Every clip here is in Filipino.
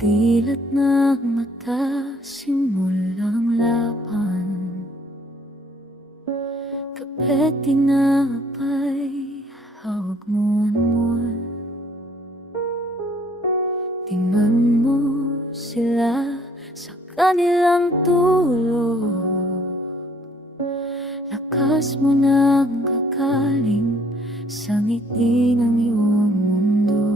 Dilat ng mata, simulang laban. Kapit tinapay, hawag mo. Tingnan mo sila sa kanilang tulog. Lakas mo nang kakaling sa ngiti ng iyong mundo.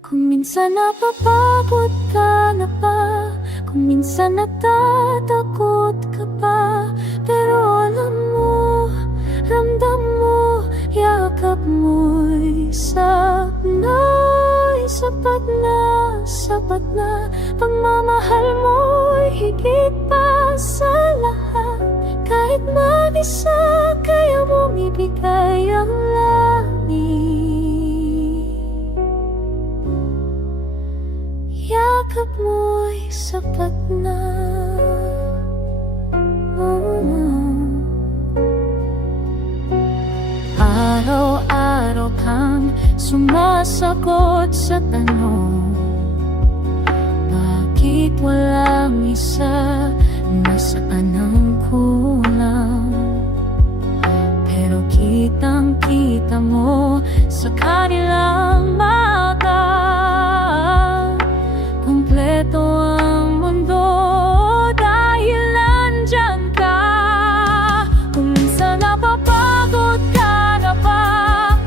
Kung minsan napapagod ka na pa, kung minsan natatakot ka pa, pero alam mo, ramdam mo, yakap mo'y sapat na, pagmamahal mo'y higit pa sa lahat. Kahit mag-isa, kaya mong ibigay ang langit. Yakap mo'y sapat na. Araw-araw kang sumasagot sa tanong, bakit walang isa, nasaan ang kulang? Pero kitang-kita mo sa kanilang mata, kumpleto ang mundo dahil nandyan ka. Kung minsan napapagod ka na pa,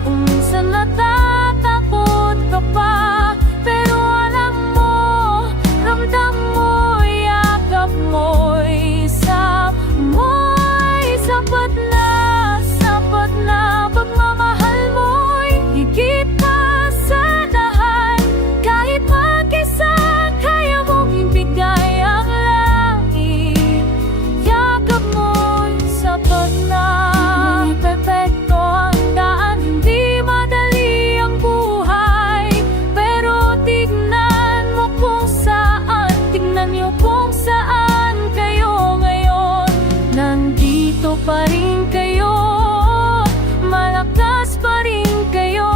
kung minsan natatakot ka pa, pero alam mo, ramdam mo, yakap mo'y sapat na, pagmamahal mo'y higit pa sa lahat. Kahit mag-isa, kaya mong ibigay ang langit. Yakap mo'y sapat na. Hindi perfecto ang daan, hindi madali ang buhay, pero tignan mo kung saan, tignan niyo kung saan kayo ngayon. Nandito pa rin kayo, malakas pa rin kayo.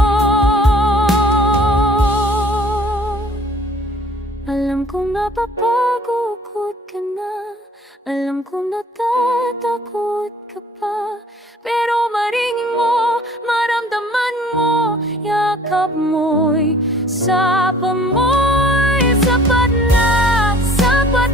Alam kong napapagod ka na, alam kong natatakot ka pa, pero maringin mo, maramdaman mo, yakap mo'y sapat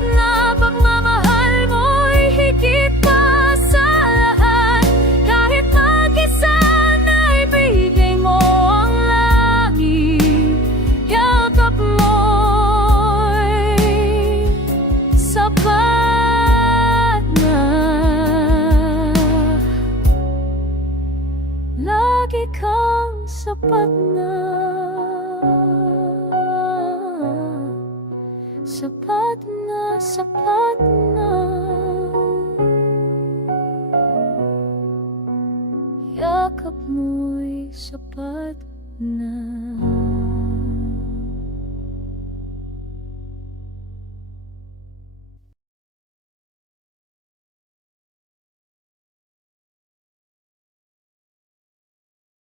na, pagmamahal mo'y higit pa sa lahat. Kahit mag-isa na ibigay mo ang langit, yakap mo'y sapat na. Lagi kang sapat na, sapat na. Yakap mo'y sapat na.